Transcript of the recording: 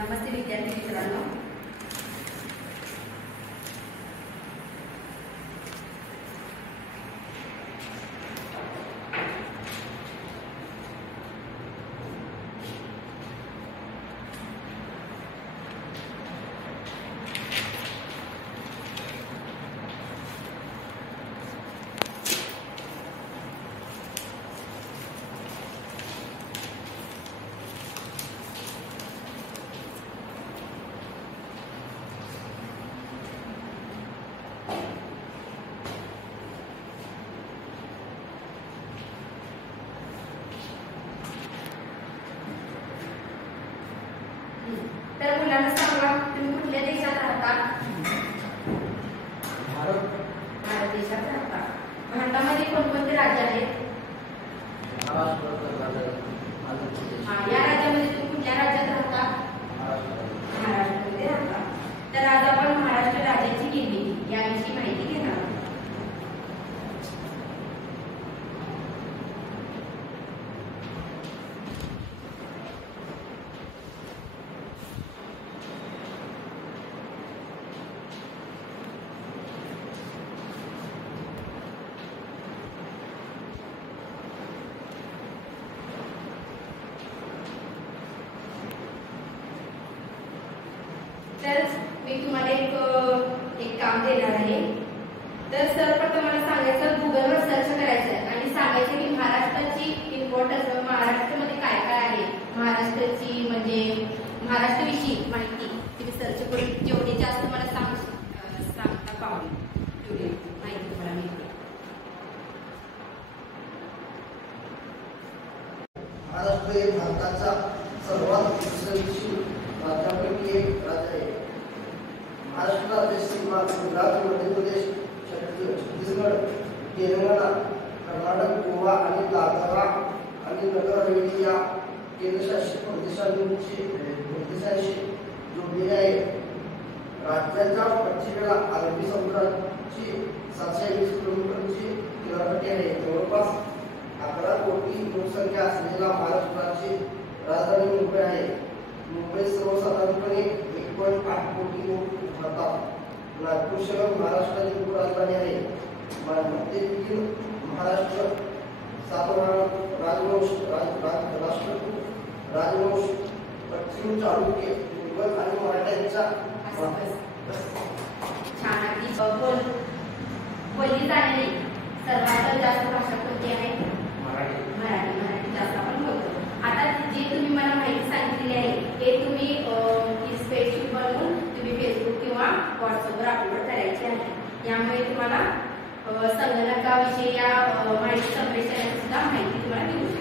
नमस्ते विद्यार्थी मित्रांनो. तर मुलांना सांगा, तुम्ही कुठल्या देशात राहता? भारत देशात राहता. भारतामध्ये कोणकोणते राज्य आहेत? या राज्यामध्ये तुम्ही कुठल्या राज्यात राहता? महाराष्ट्रामध्ये राहता. तर आज आपण महाराष्ट्र राज्याची निर्मिती याविषयी माहिती घेणार आहोत. तर मी तुम्हाला एक काम देणार आहे. तर सर्वप्रथम मला सांगायचं, गुगलवर सर्च करायचं आहे आणि सांगायचं की महाराष्ट्राची इम्पॉर्टन्स, महाराष्ट्रामध्ये काय काय आहे, महाराष्ट्राची म्हणजे महाराष्ट्राविषयी माहिती तुम्ही सर्च करून जेवढी जास्त मला सांगता पाहून तेवढी माहिती तुम्हाला मिळते. महाराष्ट्र हे भारताचा सर्वात विकसित राज्यांपैकी एक राज्य आहे. महाराष्ट्र राज्याची सीमा गुजरात, मध्य प्रदेश, छत्तीसगड, तेलंगणा, कर्नाटक, गोवा आणि दादरा आणि नगर हवेली या केंद्रशासित प्रदेशांशी जोडलेले आहे. राज्याच्या पश्चिमेला अरबी समुद्राची 720 किलोमीटरची किनारपट्टी आहे. जवळपास 11 कोटी लोकसंख्या असलेला महाराष्ट्राची राजधानी मुंबई आहे. मुंबईत सर्वसाधारणपणे 1.8 कोटी लोक राहतात. नागपूर शहर महाराष्ट्राची उपराजधानी आहे. मध्ययुगीन महाराष्ट्र सातवाहन राजवंश, राष्ट्रकूट राजवंश, पश्चिम चालुक्य, मुघल आणि मराठ्यांच्या छान अगदी बोलली जाणारी सर्वात जास्त भाषा कोणती आहे? मराठी जास्त आपण बोलतो. आता जे तुम्ही मला माहिती सांगितलेली आहे हे तुम्ही स्प्रेडशीट बनवून तुम्ही फेसबुक किंवा व्हॉट्सअपवर अपलोड करायचे आहे. यामुळे तुम्हाला संगणकाविषयी या माहिती संप्रेषणाची सुद्धा माहिती तुम्हाला मिळू शकते.